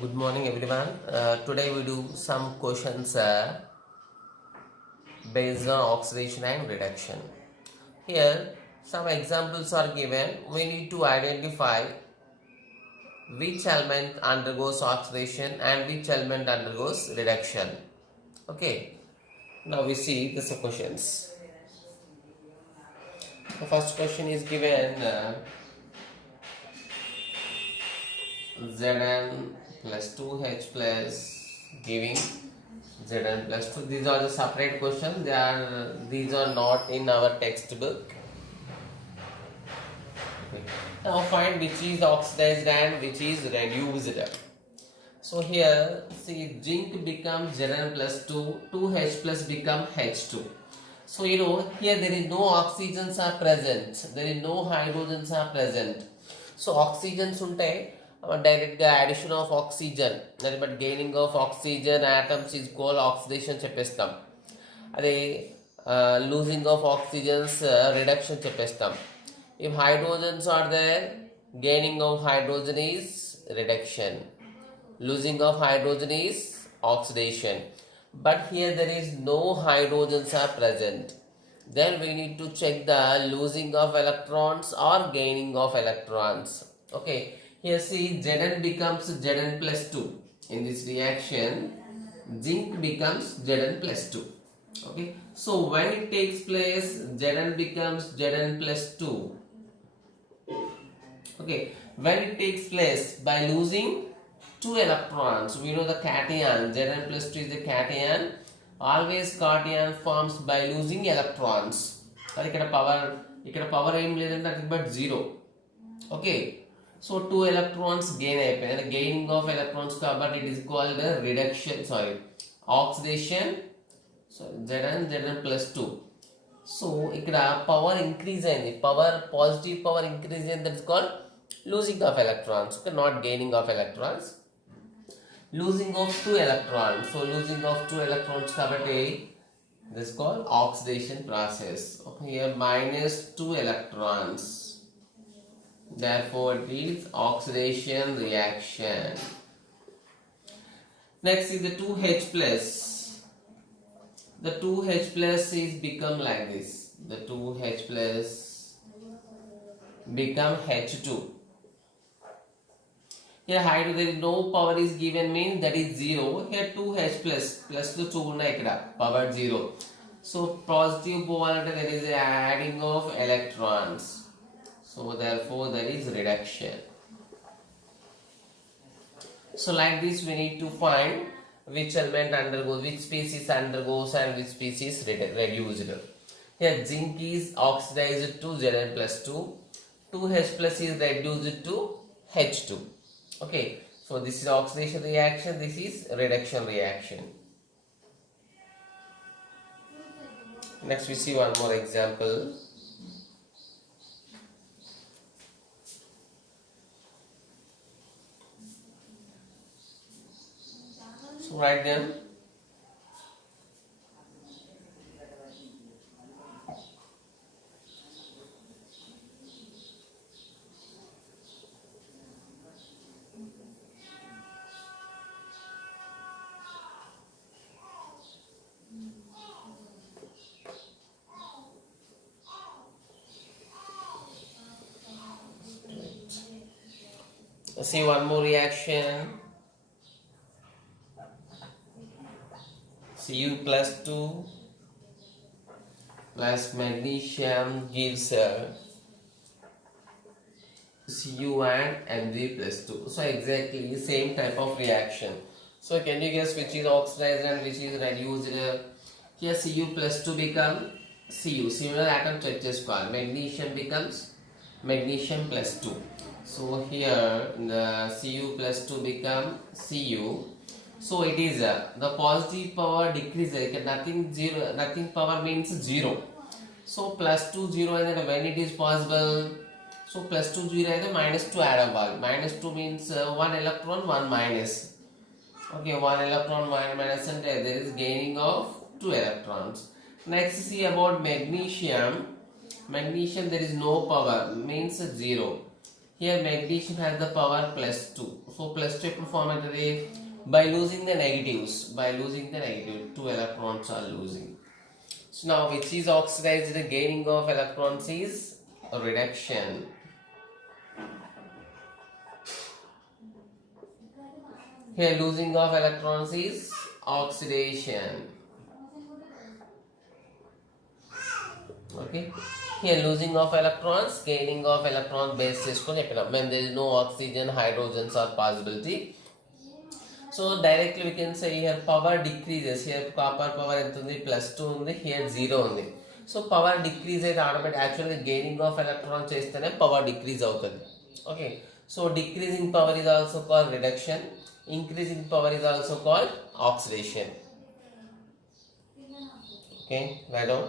Good morning everyone. Today we do some questions based on oxidation and reduction. Here some examples are given. We need to identify which element undergoes oxidation and which element undergoes reduction. Okay. Now we see the questions. The first question is given Zn plus 2H plus giving Zn plus 2. These are the separate questions. These are not in our textbook. Okay. Now find which is oxidized and which is reduced. So here see zinc becomes Zn plus 2, 2H plus become H2. So here there is no oxygens are present. There is no hydrogens are present. So oxygens untai direct addition of oxygen, but gaining of oxygen atoms is called oxidation చెప్పేస్తాం. అదే losing of oxygens reduction చెప్పేస్తాం. If hydrogens are there, gaining of hydrogen is reduction, losing of hydrogen is oxidation. But here there is no hydrogens are present. Then we need to check the losing of electrons or gaining of electrons. Okay. Here see Zn becomes Zn plus 2. In this reaction, zinc becomes Zn plus 2. Okay. So when it takes place, Zn becomes Zn plus 2. Okay. When it takes place by losing 2 electrons, we know the cation. Zn plus 2 is the cation. Always cation forms by losing electrons. Ikkada power aim ledante but 0. Okay. So 2 electrons gain అయిపోయింది. Gaining of electrons కాబట్టి it is called reduction, oxidation. Zn plus 2. So ఇక్కడ power increase అయింది, positive power increase అయింది, that is called losing of electrons. Okay, not gaining of electrons, losing of 2 electrons. So losing of 2 electrons కాబట్టి this is called oxidation process. Okay, here minus 2 electrons. Therefore, it is oxidation reaction. Next is the 2H plus. The 2H plus is become like this. The 2H plus become H2. Here hydrogen, there is no power is given, means that is 0. Here 2H plus to 2 unnai ikkada power 0. So positive polarity, there is adding of electrons. So therefore there is reduction. So like this we need to find which element undergoes, which species undergoes and which species reduced. Here zinc is oxidized to Zn plus 2, 2H plus is reduced to H2. Okay, so this is oxidation reaction, this is reduction reaction. Next we see one more example. So write them. See one more reaction. Cu plus 2 plus magnesium gives Cu and Mg plus 2. So exactly same type of reaction. So can you guess which is oxidized and which is reduced? Here Cu plus 2 become Cu. Similar atom check చేసుకోవాలి. Magnesium becomes magnesium plus 2. So here the Cu plus 2 become Cu. So it is the positive power decreases. Nothing power means 0. So plus 2 0 and when it is possible. So plus 2 0 and minus 2 add up. Minus 2 means 1 electron 1 minus. Okay, 1 electron 1 minus and there is gaining of 2 electrons. Next see about magnesium. Magnesium there is no power, means 0. Here magnesium has the power plus 2. So plus 2 form by losing the negatives. By losing the negative, 2 electrons are losing. So now which is oxidized? The gaining of electrons is a reduction. Here losing of electrons is oxidation. Okay. Here losing of electrons, gaining of electron base system. When there is no oxygen, hydrogens are possibility. So directly we can say here power decreases. Here copper power plus 2 undi, here 0 undi. So power decreases automatically. Actually gaining of electron chestane power decrease avutundi. Okay. So decreasing power is also called reduction. Increasing power is also called oxidation. Okay, write down.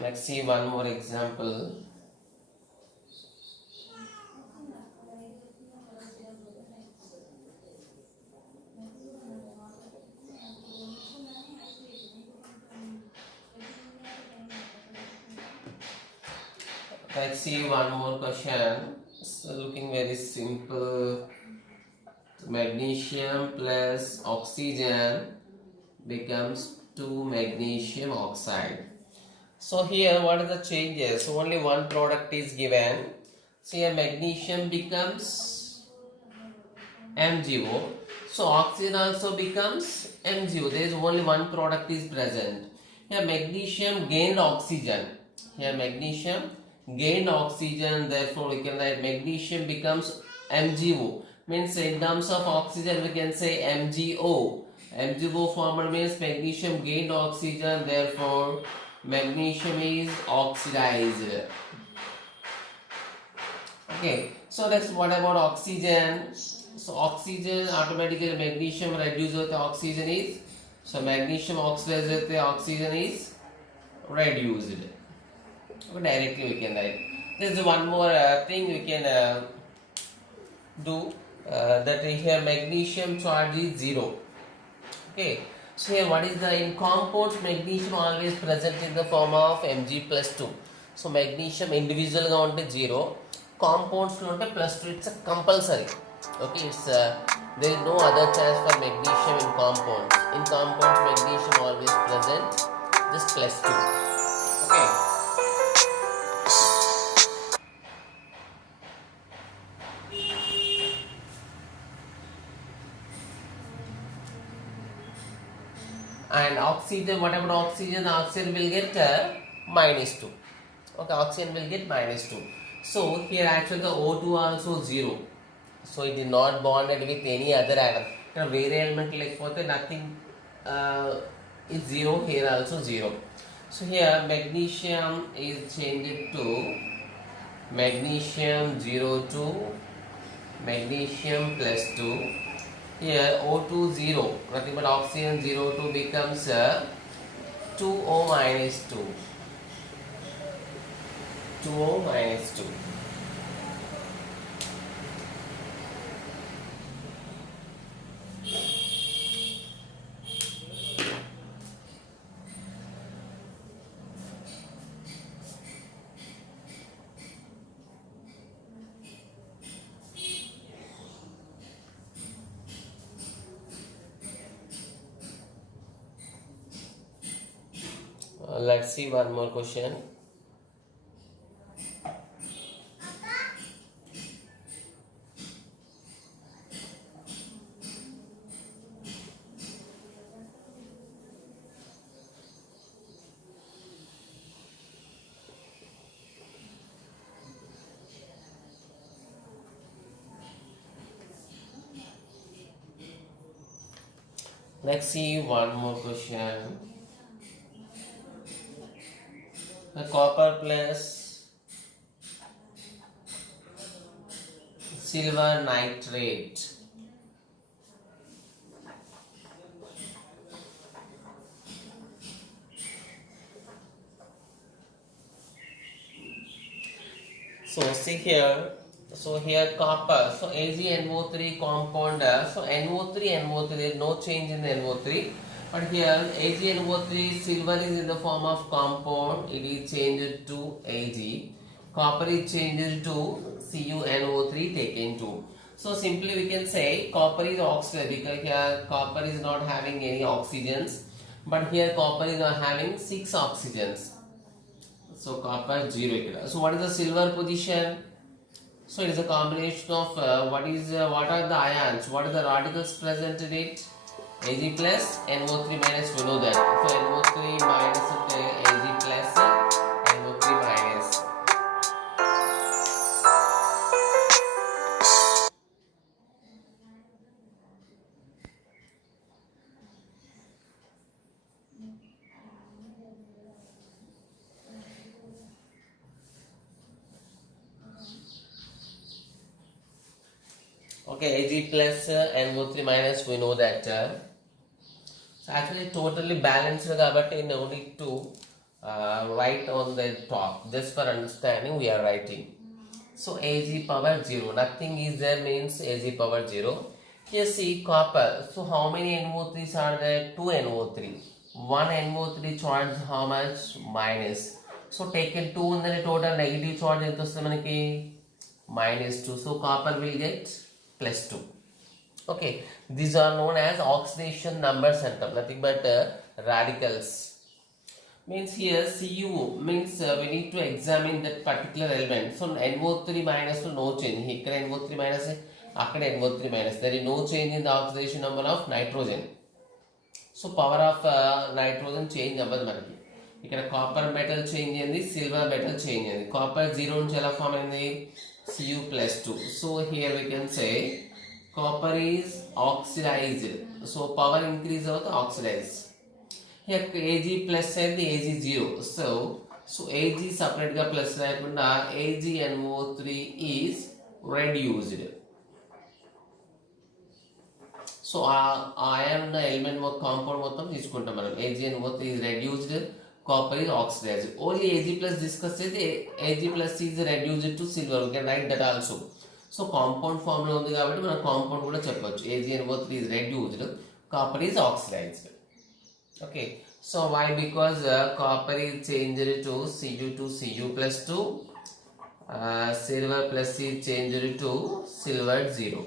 Let's see one more example. Let's see one more question. So looking very simple. Magnesium plus oxygen becomes 2 magnesium oxide. So here what are the changes? So only one product is given. So here magnesium becomes MgO. So oxygen also becomes MgO. There is only one product is present. Here magnesium gained oxygen. Here magnesium gained oxygen. Therefore we can write magnesium becomes MgO. Means in terms of oxygen we can say MgO. MgO formula means magnesium gained oxygen. Therefore magnesium is oxidized. Okay, so that's what about oxygen. So oxygen automatically magnesium reduced with oxygen is, so magnesium oxidized with oxygen is reduced. Okay, directly we can write. There's one more thing we can do, that here magnesium charge is 0. Okay, so here what is the, in compounds magnesium always present in the form of Mg plus 2. So magnesium individual ga unte 0, compounds lo unte plus 2, it's a compulsory. Okay, it's there is no other chance for magnesium in compounds. In compounds magnesium always present, just plus 2. Okay. And oxygen, what about oxygen? Oxygen will get minus 2. Okay, oxygen will get minus 2. So here actually the O2 also 0. So it is not bonded with any other atom. Very element like nothing is 0. Here also 0. So here magnesium is changed to magnesium 02, magnesium plus 2. Here O2 0, nothing but oxygen 02 becomes 2O minus 2. 2O minus 2. Let's see one more question. Let's see one more question. The copper plus silver nitrate So see here, so here copper, so AgNO3 compound, so NO3 NO3, there is no change in the NO3, but here AgNO3 silver is in the form of compound, it is changed to Ag, copper is changed to CuNO3 taken 2. So simply we can say copper is oxidized because here copper is not having any oxygens, but here copper is not having 6 oxygens. So copper 0 ikkada. So what is the silver position? So it is a combination of what are the ions? What are the radicals present in it? Ag plus NO3 minus, we know that. So NO3 minus Ag plus NO3 minus. Okay, Ag plus NO3 minus, we know that. So actually totally balanced కాబట్టి no need to write on the top. Just for understanding we are writing. So Ag power 0, nothing is there means Ag power 0. Here see copper. So how many NO3s are there? 2 NO3. 1 NO3 charge how much? Minus. So taken 2 and then total negative charge ఎంత వస్తుంది మనకి? -2. So copper will get +2. Okay, these are known as oxidation number center, nothing but radicals. Means here Cu means we need to examine that particular element. So NO3 minus to no change. Here NO3 minus, akkada NO3 minus. There is no change in the oxidation number of nitrogen. So power of nitrogen change అవ్వదు మనకి. ఇక్కడ copper metal change అయింది, silver metal change అయింది. Copper 0 నుంచి ఎలా form అయింది? Cu+2. So here we can say copper is oxidized. So power increase of the oxidized. Here Ag plus and the Ag 0. So Ag separate ga plus లేకుండా AgNO3 is reduced. So iron element compound మొత్తం తీసుకుంటాం మనం. AgNO3 is reduced, copper is oxidized. Only Ag plus discuss అయితే Ag plus is reduced to silver. We can write that also. So compound form లో ఉంది కాబట్టి మనం compound కూడా చెప్పొచ్చు. AgNO3 is reduced, copper is oxidized. Okay. So why? Because copper is changed to Cu to Cu+2, silver plus is changed to silver 0.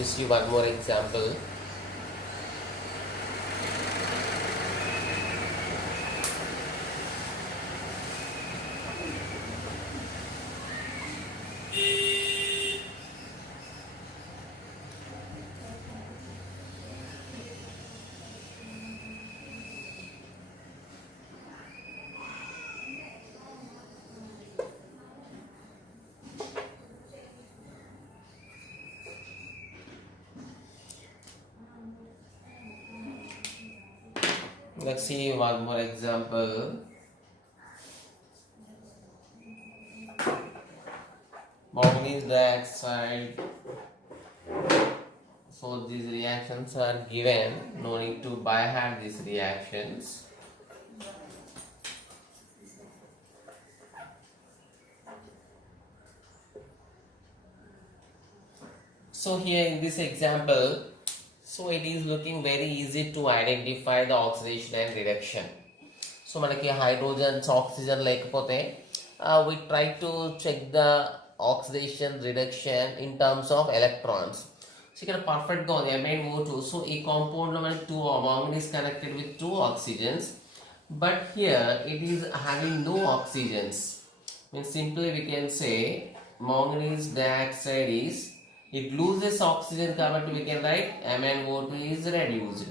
Just see one more example. Let's see one more example. Manganese dioxide. So these reactions are given. No need to by hand these reactions. So here in this example, so it is looking very easy to identify the oxidation and reduction. So manaki hydrogens, oxygen lekapothe we try to check the oxidation reduction in terms of electrons. So ikkada perfect ga undi MnO2. So ee compound lo manaki 2 manganese is connected with 2 oxygens, but here it is having no oxygens. Means simply we can say manganese dioxide is, it loses oxygen, కాబట్టి we can write MnO2 is reduced.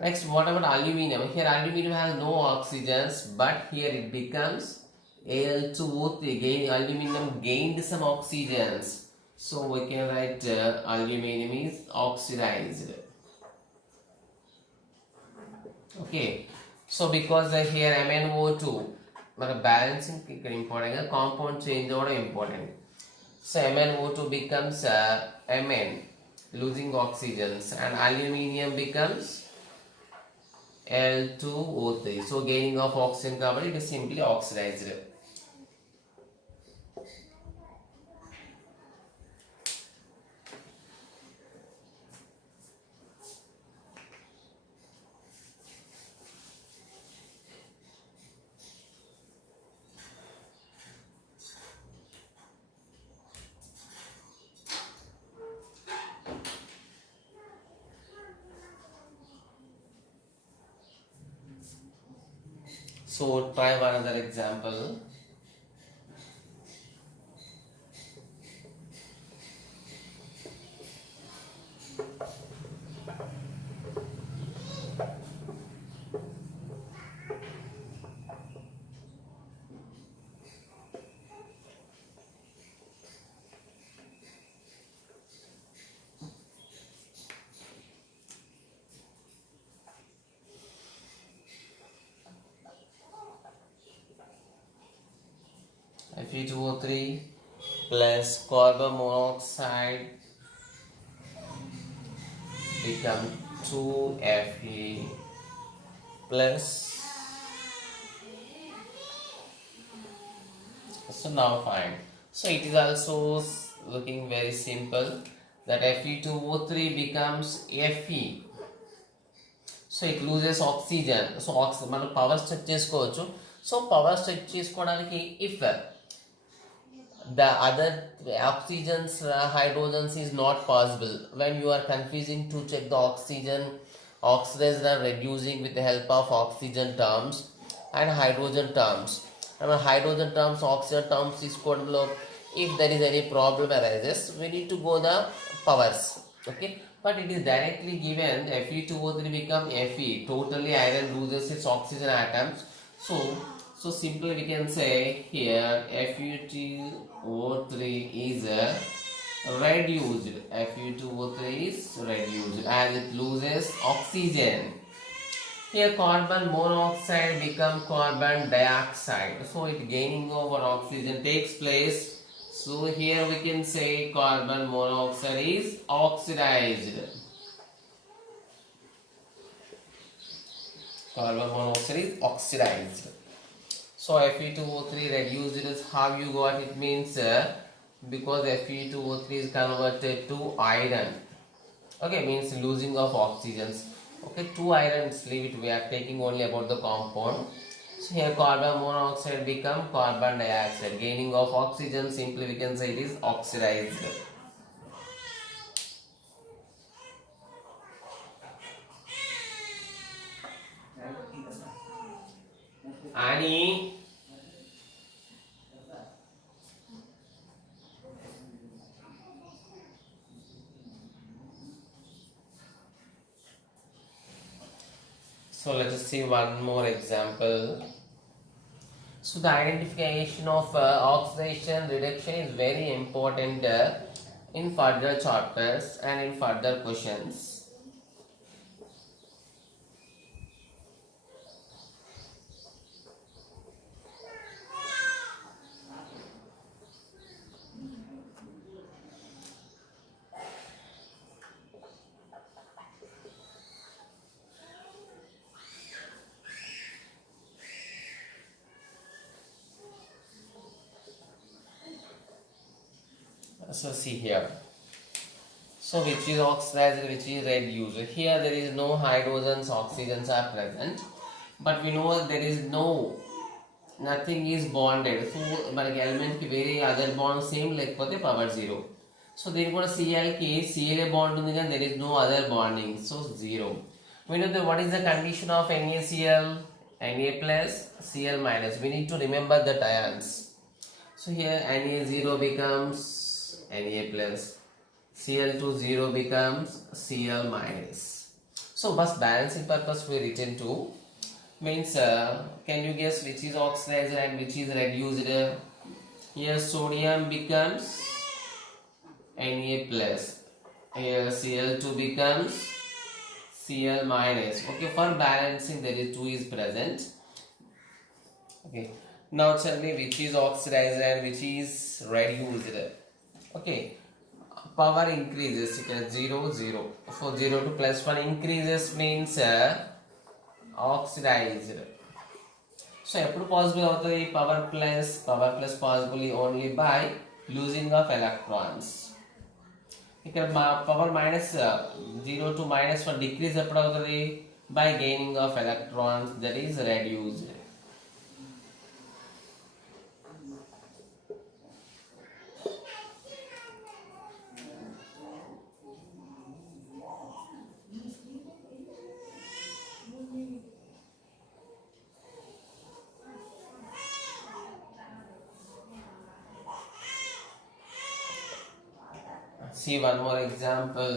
Next, what about aluminum? Here aluminum has no oxygens, but here it becomes Al2O3. Again, aluminum gained some oxygens. So we can write aluminum is oxidized. Okay. So because here MnO2, but balancing important, compound change order important. So MnO2 becomes Mn, losing oxygens, and aluminium becomes Al2O3. So gaining of oxygen carbon, it is simply oxidized. So try one other example. Fe2O3 plus carbon monoxide become 2Fe plus. So now fine. So it is also looking very simple that Fe2O3 becomes Fe. So it loses oxygen. So మనం power check చేసుకోవచ్చు. So power check చేసుకోవడానికి if the other oxygens hydrogens is not possible, when you are confusing to check the oxidation are reducing with the help of oxygen terms and hydrogen terms. Hydrogen terms, oxygen terms is below. If there is any problem arises, we need to go the powers. Okay, but it is directly given Fe2O3 become Fe. Totally iron loses its oxygen atoms. So simply we can say here Fe2O3 is reduced. Fe2O3 is reduced as it loses oxygen. Here carbon monoxide become carbon dioxide. So it gaining over oxygen takes place. So here we can say carbon monoxide is oxidized. Carbon monoxide is oxidized. So Fe2O3 reduced is how you got it means because Fe2O3 is converted to iron. Okay, means losing of oxygens. Okay, 2 irons, leave it, we are taking only about the compound. So here carbon monoxide become carbon dioxide, gaining of oxygen, simply we can say it is oxidized. Annie, so let us see one more example. So the identification of oxidation reduction is very important in further chapters and in further questions. So see here. So which is oxidized, which is reduced. Here there is no hydrogens, oxygens are present, but we know there is nothing is bonded. So మనకి element కి వేరే other bond same లేకపోతే power 0. So దీనికి కూడా Cl కి Cl bond ఉంది కానీ there is no other bonding, so 0. We know that what is the condition of NaCl? Na plus Cl minus. We need to remember the ions. So here Na0 becomes Na plus, Cl2 0 becomes Cl minus. So first balancing purpose we written 2 means can you guess which is oxidized and which is reduced? Here sodium becomes Na plus, here Cl2 becomes Cl minus. Okay, for balancing there is 2 is present. Okay, now tell me which is oxidized and which is reduced. Okay, power increases, 0 0, so 0 to plus 1 increases means oxidized. So ఎప్పుడు possible అవుతుంది power plus possible only by losing of electrons. ఇక్కడ power minus 0 to minus 1 decrease ఎప్పుడు అవుతుంది by gaining of electrons, that is reduced. See one more example.